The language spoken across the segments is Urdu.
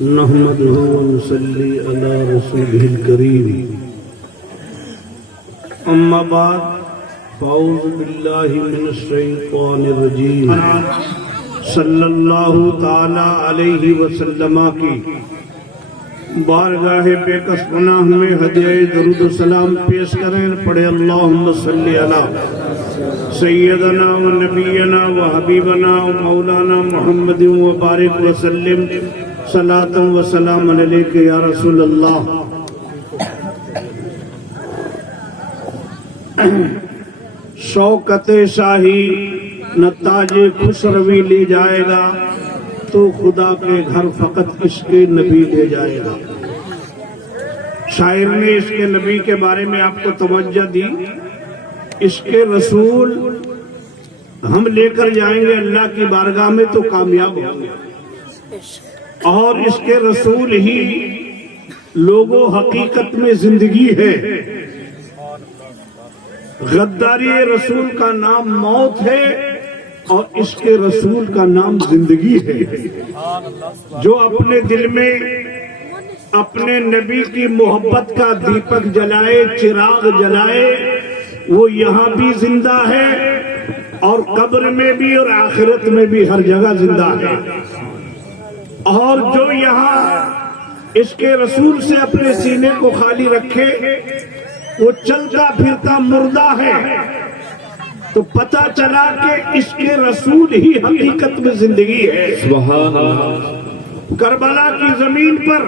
نحمده ونصلي على رسوله الكريم اما بعد فاعوذ بالله من الشیطان الرجیم صلی اللہ تعالی علیہ وسلم کی بارگاہ بے کس پناہ میں ہدیہ درود و سلام پیش کریں. پڑھے اللہم صلی علی سیدنا و نبینا و حبیبنا و مولانا محمد و بارک وسلم صلاۃ و سلام علیک یا رسول اللہ. شوکت شاہی نہ تاج خوش روی لے جائے گا تو خدا کے گھر فقط عشق نبی لے جائے گا. شاعر نے عشق نبی کے بارے میں آپ کو توجہ دی. عشق رسول ہم لے کر جائیں گے اللہ کی بارگاہ میں تو کامیاب ہوں گے. اور عشق رسول ہی لوگوں حقیقت میں زندگی ہے. غداری رسول کا نام موت ہے اور عشق رسول کا نام زندگی ہے. جو اپنے دل میں اپنے نبی کی محبت کا دیپک جلائے، چراغ جلائے، وہ یہاں بھی زندہ ہے اور قبر میں بھی اور آخرت میں بھی ہر جگہ زندہ ہے. اور جو یہاں عشق رسول سے اپنے سینے کو خالی رکھے وہ چلتا پھرتا مردہ ہے. تو پتہ چلا کہ عشق رسول ہی حقیقت میں زندگی ہے. سبحان اللہ. کربلا کی زمین پر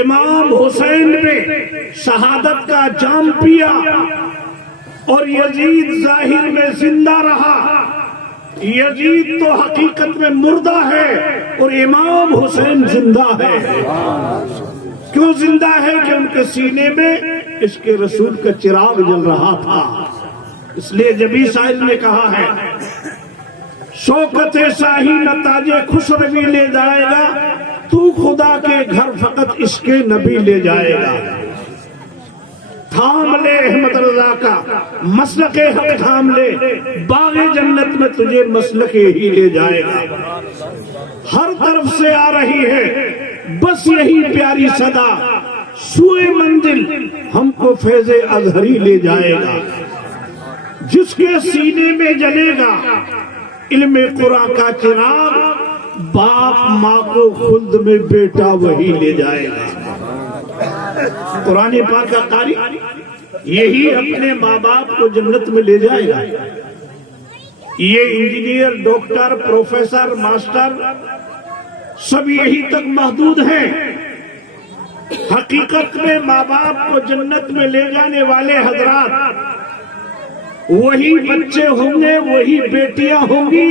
امام حسین نے شہادت کا جام پیا اور یزید ظاہر میں زندہ رہا. یزید تو حقیقت میں مردہ ہے اور امام حسین زندہ ہے. کیوں زندہ ہے؟ کہ ان کے سینے میں عشق رسول کا چراغ جل رہا تھا. اس لیے جبھی شاعر نے کہا ہے شوکت شاہی نہ تاج خوش روی لے جائے گا تو خدا کے گھر فقط عشق نبی لے جائے گا. تھام لے احمد رضا کا مسلک حق، تھام لے باغ جنت میں تجھے مسلک ہی لے جائے گا. ہر طرف سے آ رہی ہے بس یہی پیاری صدا، سوئے منزل ہم کو فیض ازہری لے جائے گا. جس کے سینے میں جلے گا علم قرآن کا چراغ، باپ ماں کو خلد میں بیٹا وہی لے جائے گا. قرآن پاک کا قاری یہی اپنے ماں باپ کو جنت میں لے جائے گا. یہ انجینئر، ڈاکٹر، پروفیسر، ماسٹر سب یہی تک محدود ہیں. حقیقت میں ماں باپ کو جنت میں لے جانے والے حضرات وہی بچے ہوں گے، وہی بیٹیاں ہوں گی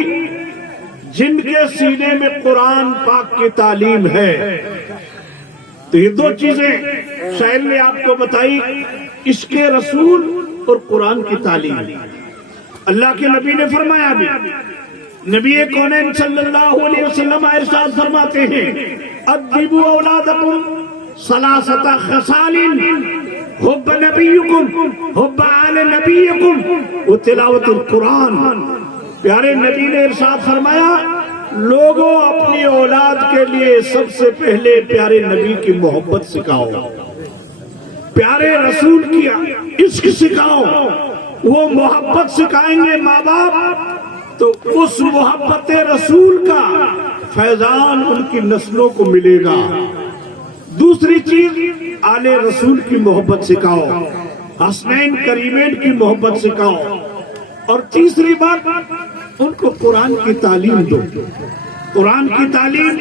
جن کے سینے میں قرآن پاک کی تعلیم ہے. تو یہ دو چیزیں شاعر نے آپ کو بتائی، عشق رسول اور قرآن کی تعلیم. اللہ کے نبی نے فرمایا بھی، نبی کونین صلی اللہ علیہ وسلم ارشاد فرماتے ہیں ادبوا اولادکم ثلاثۃ خصال حب نبیکم، حب آل نبیکم، وتلاوت القرآن. پیارے نبی نے ارشاد فرمایا لوگوں اپنی اولاد کے لیے سب سے پہلے پیارے نبی کی محبت سکھاؤ، پیارے رسول کی عشق سکھاؤ. وہ محبت سکھائیں گے ماں باپ تو اس محبت رسول کا فیضان ان کی نسلوں کو ملے گا. دوسری چیز آل رسول کی محبت سکھاؤ، حسنین کریمین کی محبت سکھاؤ. اور تیسری بات ان کو قرآن کی تعلیم دو. قرآن کی تعلیم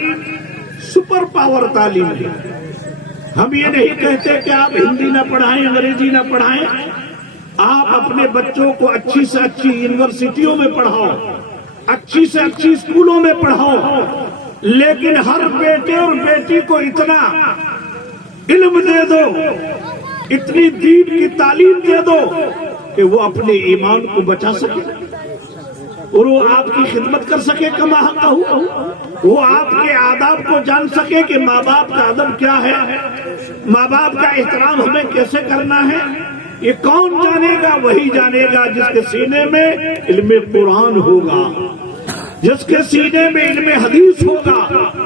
سپر پاور تعلیم ہے. ہم یہ نہیں کہتے کہ آپ ہندی نہ پڑھائیں، انگریزی نہ پڑھائیں. آپ اپنے بچوں کو اچھی سے اچھی یونیورسٹیوں میں پڑھاؤ، اچھی سے اچھی اسکولوں میں پڑھاؤ، لیکن ہر بیٹے اور بیٹی کو اتنا علم دے دو، اتنی دین کی تعلیم دے دو کہ وہ اپنے ایمان کو بچا سکے اور وہ آپ کی خدمت کر سکے کما حق ہو. وہ آپ کے آداب کو جان سکے کہ ماں باپ کا ادب کیا ہے، ماں باپ کا احترام ہمیں کیسے کرنا ہے. یہ کون جانے گا؟ وہی جانے گا جس کے سینے میں علم قرآن ہوگا. جس کے سینے میں علم حدیث ہوگا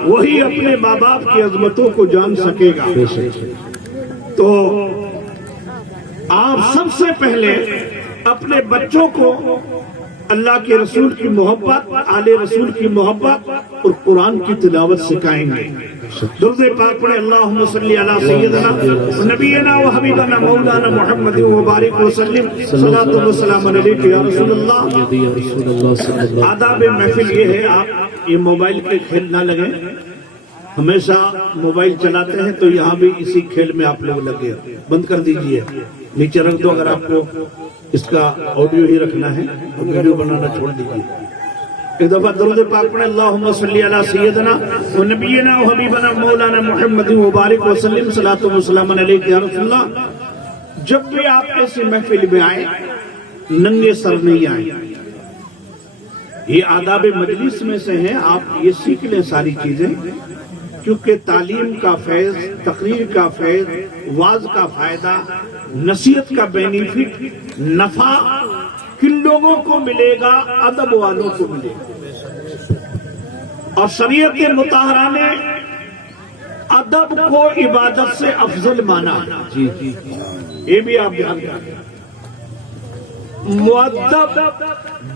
وہی اپنے ماں باپ کی عظمتوں کو جان سکے گا۔ تو آپ سب سے پہلے اپنے بچوں کو اللہ کے رسول کی محبت، آل رسول کی محبت اور قرآن کی تلاوت سکھائیں گے۔ درود پاک پڑھیں، اللہم صلی علی سیدنا نبینا و حبیبنا مولانا محمد و بارک وسلم، صلاۃ و سلام علیک یا رسول اللہ۔ آداب محفل یہ ہے، آپ یہ موبائل کے کھیل نہ لگیں۔ ہمیشہ موبائل چلاتے ہیں تو یہاں بھی اسی کھیل میں آپ لوگ لگے، بند کر دیجئے، نیچے رکھ دو اگر آپ کو اس کا آڈیو ہی رکھنا ہے تو ویڈیو بنانا چھوڑ دیجئے۔ ایک دفعہ درود پاک پڑھیں، اللہم صلی علی سیدنا و نبینا و حبیبنا مولانا محمد و بارک وسلم، صلاۃ و سلام علیک یا رسول اللہ۔ جب بھی آپ ایسی محفل میں آئیں ننگے سر نہیں آئیں، یہ آداب مجلس میں سے ہیں، آپ یہ سیکھ لیں ساری چیزیں، کیونکہ تعلیم کا فیض، تقریر کا فیض، واعظ کا فائدہ، نصیحت کا بینیفٹ، نفع کن لوگوں کو ملے گا؟ ادب والوں کو ملے گا۔ اور شریعت مطہرہ نے ادب کو عبادت سے افضل مانا ہے، یہ بھی آپ دھیان رکھیں۔ مؤدب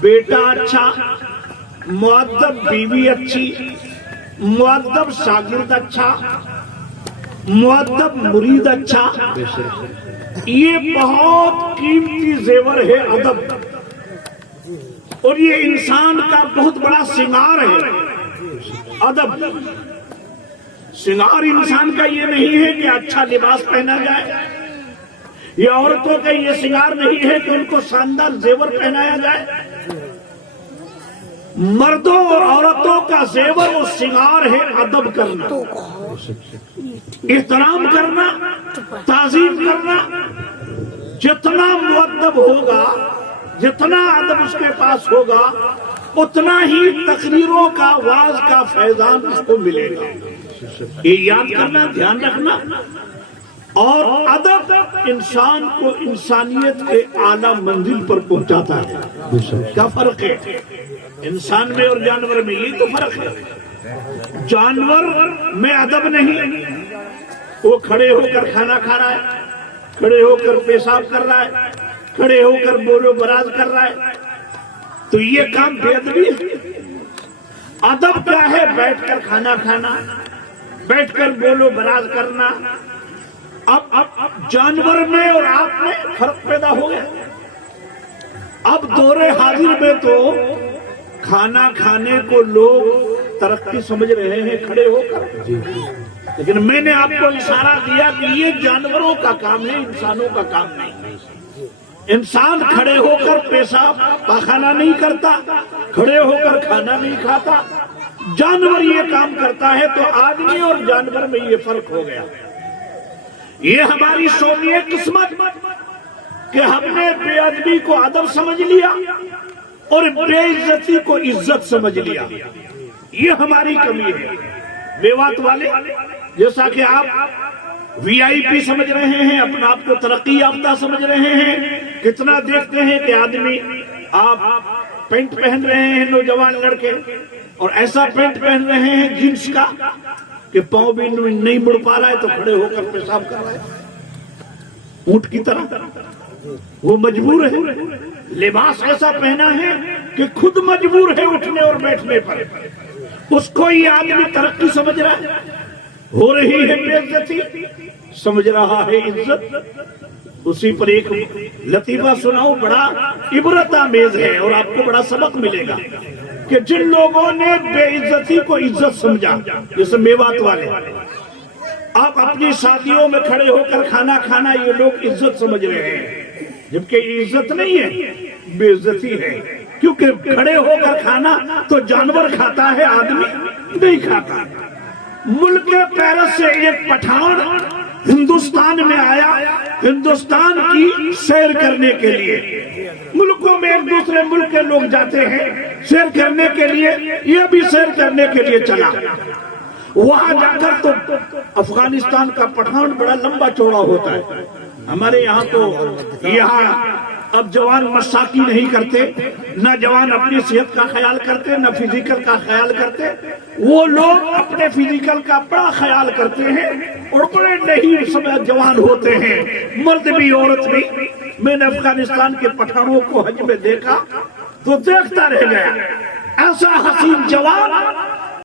بیٹا اچھا، مؤدب بیوی اچھی، مؤدب شاگرد اچھا، مؤدب مرید اچھا، یہ بہت قیمتی زیور ہے ادب، اور یہ انسان کا بہت بڑا سنگار ہے ادب۔ سنگار انسان کا یہ نہیں ہے کہ اچھا لباس پہنا جائے، یہ عورتوں کا یہ سنگار نہیں ہے کہ ان کو شاندار زیور پہنایا جائے۔ مردوں اور عورتوں کا زیور و سنگار ہے ادب کرنا، احترام کرنا، تعظیم کرنا۔ جتنا مؤدب ہوگا، جتنا ادب اس کے پاس ہوگا، اتنا ہی تقریروں کا، واعظ کا فیضان اس کو ملے گا۔ یہ یاد کرنا، دھیان رکھنا۔ اور ادب انسان کو انسانیت کے اعلیٰ منزل پر پہنچاتا ہے۔ کیا فرق ہے انسان میں اور جانور میں؟ یہ تو فرق ہے۔ جانور میں ادب نہیں، وہ کھڑے ہو کر کھانا کھا رہا ہے، کھڑے ہو کر پیشاب کر رہا ہے، کھڑے ہو کر بول و براز کر رہا ہے، تو یہ کام بے ادبی ہے۔ ادب کیا ہے؟ بیٹھ کر کھانا کھانا، بیٹھ کر بول و براز کرنا۔ اب جانور میں اور آپ میں فرق پیدا ہو گیا۔ اب دور حاضر میں تو کھانا کھانے کو لوگ ترقی سمجھ رہے ہیں کھڑے ہو کر، لیکن میں نے آپ کو اشارہ دیا کہ یہ جانوروں کا کام ہے، انسانوں کا کام نہیں۔ انسان کھڑے ہو کر پیشاب پاخانہ نہیں کرتا، کھڑے ہو کر کھانا نہیں کھاتا، جانور یہ کام کرتا ہے۔ تو آدمی اور جانور میں یہ فرق ہو گیا۔ یہ ہماری شومی قسمت کہ ہم نے بے ادبی کو ادب سمجھ لیا اور بے عزتی کو عزت سمجھ لیا، یہ ہماری کمی ہے۔ میوات والے جیسا کہ آپ وی آئی پی سمجھ رہے ہیں، اپنا آپ کو ترقی یافتہ سمجھ رہے ہیں، کتنا دیکھتے ہیں کہ آدمی آپ پینٹ پہن رہے ہیں، نوجوان لڑکے، اور ایسا پینٹ پہن رہے ہیں جینس کا کہ پاؤں بھی نہیں مڑ پا رہا ہے تو کھڑے ہو کر پیشاب کر رہا ہے اونٹ کی طرح۔ وہ مجبور ہے، لباس ایسا پہنا ہے کہ خود مجبور ہے اٹھنے اور بیٹھنے پر۔ اس کو یہ آدمی ترقی سمجھ رہا ہے، ہو رہی ہے بے عزتی، سمجھ رہا ہے عزت۔ اسی پر ایک لطیفہ سناؤ، بڑا عبرت آمیز ہے اور آپ کو بڑا سبق ملے گا کہ جن لوگوں نے بے عزتی کو عزت سمجھا، جیسے میوات والے، آپ اپنی شادیوں میں کھڑے ہو کر کھانا کھانا یہ لوگ عزت سمجھ رہے ہیں، جبکہ یہ عزت نہیں ہے، بے عزتی ہے۔ کیونکہ کھڑے ہو کر کھانا تو جانور کھاتا ہے، آدمی نہیں کھاتا۔ ملک پیرس سے ایک پٹھان ہندوستان میں آیا، ہندوستان کی سیر کرنے کے لیے۔ ملکوں میں ایک دوسرے ملک کے لوگ جاتے ہیں سیر کرنے کے لیے، یہ بھی سیر کرنے کے لیے چلا۔ وہاں جا کر تو افغانستان کا پٹھان بڑا لمبا چوڑا ہوتا ہے، ہمارے یہاں تو یہاں اب جوان مساکی نہیں کرتے، نہ جوان اپنی صحت کا خیال کرتے، نہ فزیکل کا خیال کرتے. وہ لوگ اپنے فزیکل کا بڑا خیال کرتے ہیں اور بڑے نہیں سب جوان ہوتے ہیں، مرد بھی عورت بھی. میں نے افغانستان کے پٹھانوں کو حج میں دیکھا تو دیکھتا رہ گیا. ایسا حسین جوان